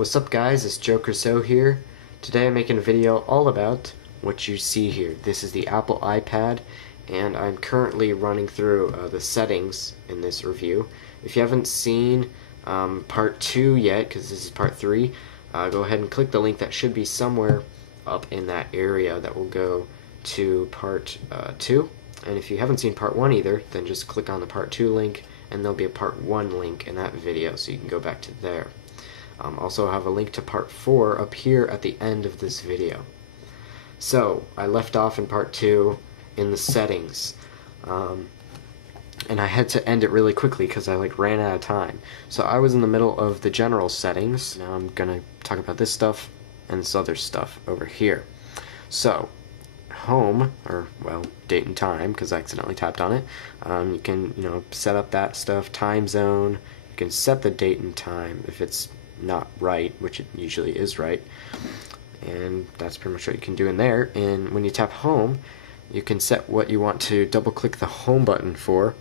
What's up guys, it's Joe Cruso here. Today I'm making a video all about what you see here. This is the Apple iPad and I'm currently running through the settings in this review. If you haven't seen part 2 yet, because this is part 3, go ahead and click the link that should be somewhere up in that area that will go to part 2. And if you haven't seen part 1 either, then just click on the part 2 link and there'll be a part 1 link in that video, so you can go back to there. Also, I have a link to part 4 up here at the end of this video. So, I left off in part 2 in the settings. And I had to end it really quickly because I ran out of time. So I was in the middle of the general settings. Now I'm gonna talk about this stuff and this other stuff over here. So, home, or well, date and time, because I accidentally tapped on it. You can, set up that stuff, time zone. You can set the date and time if it's not right, which it usually is right, and that's pretty much what you can do in there. And when you tap home, you can set what you want to double click the home button for.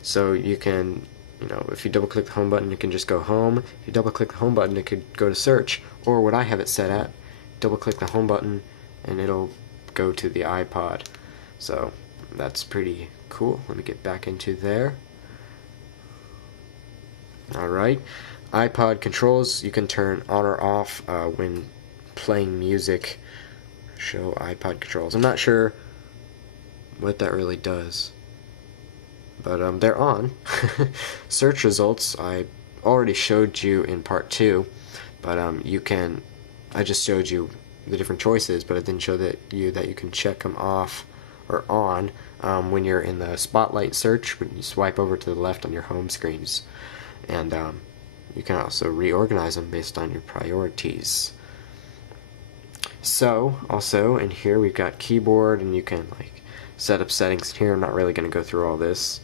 So you can, if you double click the home button, you can just go home. If you double click the home button, it could go to search, or what I have it set at, double click the home button and it'll go to the iPod. So that's pretty cool. Let me get back into there. Alright, iPod controls, you can turn on or off when playing music. Show iPod controls. I'm not sure what that really does, but they're on. Search results, I already showed you in part 2, but I just showed you the different choices, but it didn't show that you can check them off or on when you're in the spotlight search, when you swipe over to the left on your home screens. And you can also reorganize them based on your priorities. So, also in here we've got keyboard, and you can set up settings here. I'm not really going to go through all this.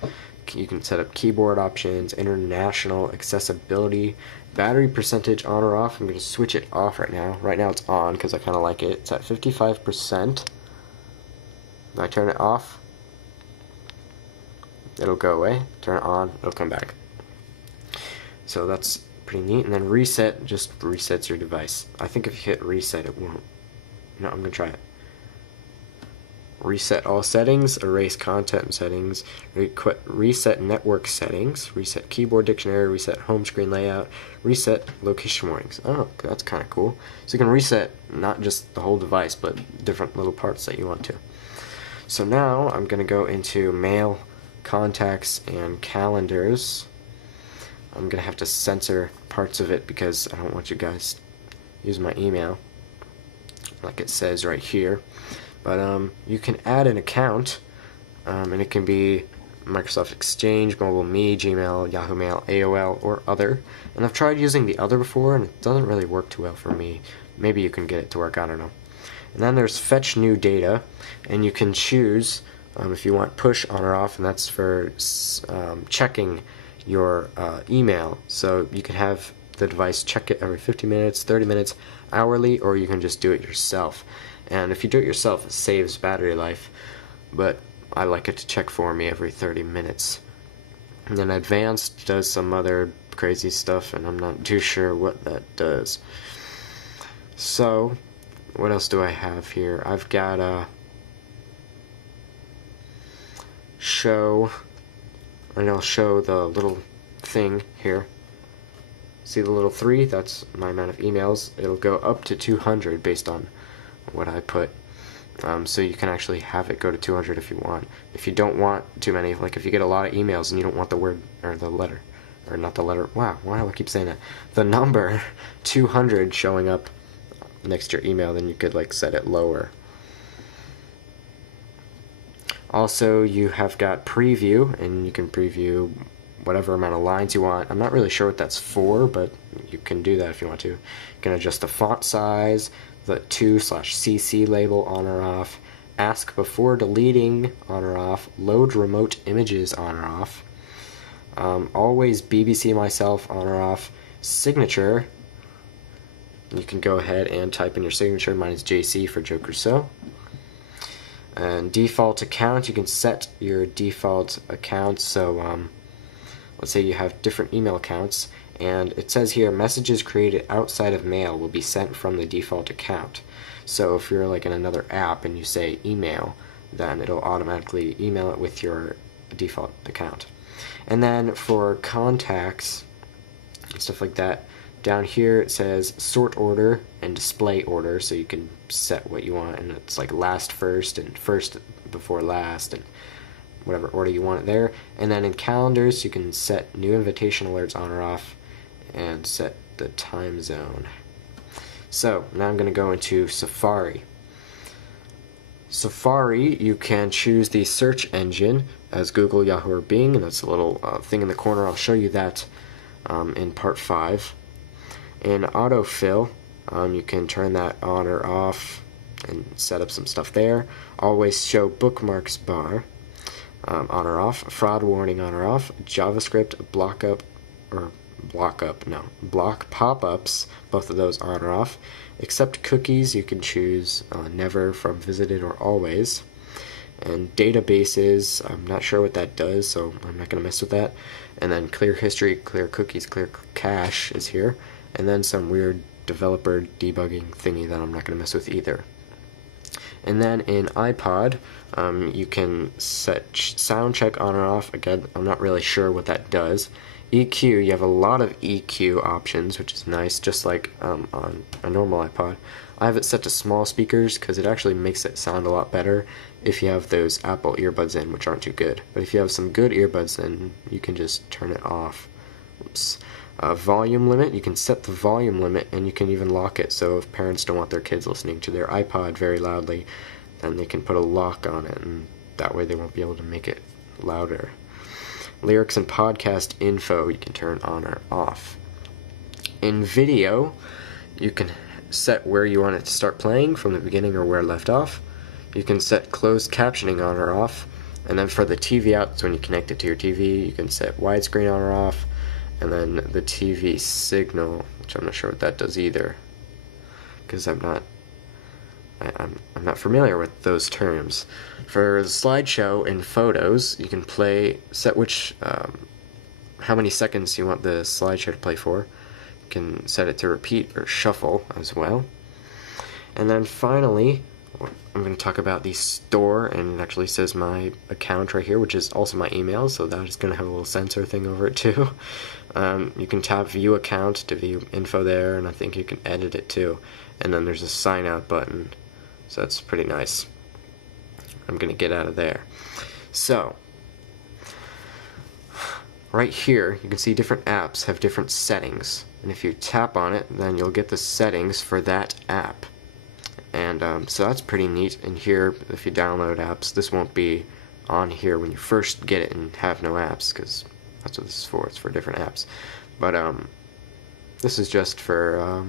You can set up keyboard options, international accessibility, battery percentage on or off. I'm going to switch it off right now. Right now it's on because I kind of like it. It's at 55%. If I turn it off, it'll go away. Turn it on, it'll come back. So that's pretty neat. And then reset just resets your device. I think if you hit reset, it won't. No, I'm going to try it. Reset all settings, erase content settings, reset network settings, reset keyboard dictionary, reset home screen layout, reset location warnings. Oh, that's kind of cool. So you can reset not just the whole device, but different little parts that you want to. So now I'm going to go into mail, contacts, and calendars. I'm going to have to censor parts of it because I don't want you guys to use my email like it says right here. But you can add an account, and it can be Microsoft Exchange, Mobile Me, Gmail, Yahoo Mail, AOL, or other. And I've tried using the other before, and it doesn't really work too well for me. Maybe you can get it to work, I don't know. And then there's Fetch New Data, and you can choose if you want push on or off, and that's for checking your email. So you can have the device check it every 50 minutes, 30 minutes, hourly, or you can just do it yourself. And if you do it yourself, it saves battery life, but I like it to check for me every 30 minutes. And then advanced does some other crazy stuff, and I'm not too sure what that does. So what else do I have here? I've got a show, and I'll show the little thing here. See the little 3? That's my amount of emails. It'll go up to 200 based on what I put. So you can actually have it go to 200 if you want. If you don't want too many, if you get a lot of emails and you don't want the word, or the letter, or not the letter, wow, why do I keep saying that? The number 200 showing up next to your email, then you could set it lower. Also, you have got preview, and you can preview whatever amount of lines you want. I'm not really sure what that's for, but you can do that if you want to. You can adjust the font size, the to/cc label on or off, ask before deleting on or off, load remote images on or off, always BBC myself on or off, signature. You can go ahead and type in your signature. Mine is JC for Joe Cruso. And default account, you can set your default account. So let's say you have different email accounts, And it says here, messages created outside of mail will be sent from the default account. So if you're like in another app and you say email, then it'll automatically email it with your default account. And then for contacts and stuff like that, down here it says sort order and display order, so you can set what you want, and it's like last first and first before last and whatever order you want it there. And then in calendars you can set new invitation alerts on or off and set the time zone. So now I'm going to go into Safari. Safari, you can choose the search engine as Google, Yahoo, or Bing, and that's a little thing in the corner. I'll show you that in part 5. In autofill, you can turn that on or off and set up some stuff there. Always show bookmarks bar, on or off. Fraud warning, on or off. JavaScript block pop-ups, both of those on or off. Accept cookies, you can choose never from visited or always. And databases, I'm not sure what that does, so I'm not going to mess with that. And then clear history, clear cookies, clear cache is here. And then some weird developer debugging thingy that I'm not going to mess with either. And then in iPod, you can set sound check on or off. Again, I'm not really sure what that does. EQ, you have a lot of EQ options, which is nice, just like on a normal iPod. I have it set to small speakers because it actually makes it sound a lot better if you have those Apple earbuds in, which aren't too good. But if you have some good earbuds, then you can just turn it off. Oops. Volume limit, you can set the volume limit and you can even lock it, so if parents don't want their kids listening to their iPod very loudly, then they can put a lock on it, and that way they won't be able to make it louder. Lyrics and podcast info you can turn on or off. In video, you can set where you want it to start playing from the beginning or where it left off. You can set closed captioning on or off. And then for the TV outs, when you connect it to your TV, you can set widescreen on or off. And then the TV signal, which I'm not sure what that does either, because I'm not familiar with those terms. For the slideshow in photos, you can set which how many seconds you want the slideshow to play for. You can set it to repeat or shuffle as well. And then finally, I'm going to talk about the store, and it actually says my account right here, which is also my email, so that is going to have a little sensor thing over it too. You can tap view account to view info there, and I think you can edit it too. And then there's a sign out button, so that's pretty nice. I'm going to get out of there. So, right here, you can see different apps have different settings, and if you tap on it, then you'll get the settings for that app. And so that's pretty neat. And here, if you download apps, this won't be on here when you first get it and have no apps, because that's what this is for. It's for different apps. But this is just for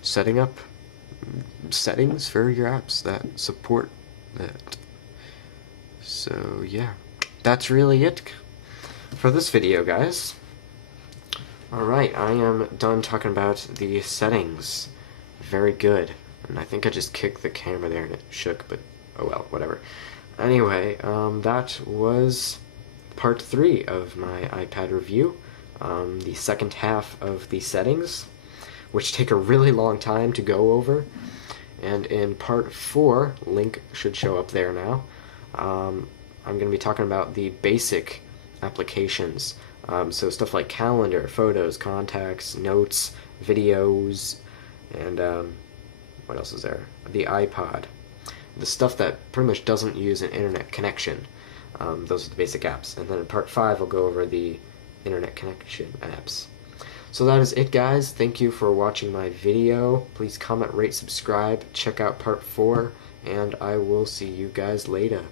setting up settings for your apps that support that. So yeah, that's really it for this video, guys. Alright, I am done talking about the settings. Very good. And I think I just kicked the camera there and it shook, but oh well, whatever. Anyway, that was part 3 of my iPad review. The second half of the settings, which take a really long time to go over. And in part 4, link should show up there now, I'm going to be talking about the basic applications. So stuff like calendar, photos, contacts, notes, videos, and what else is there? The iPod. The stuff that pretty much doesn't use an internet connection. Those are the basic apps. And then in part 5, I'll go over the internet connection apps. So that is it, guys. Thank you for watching my video. Please comment, rate, subscribe, check out part 4, and I will see you guys later.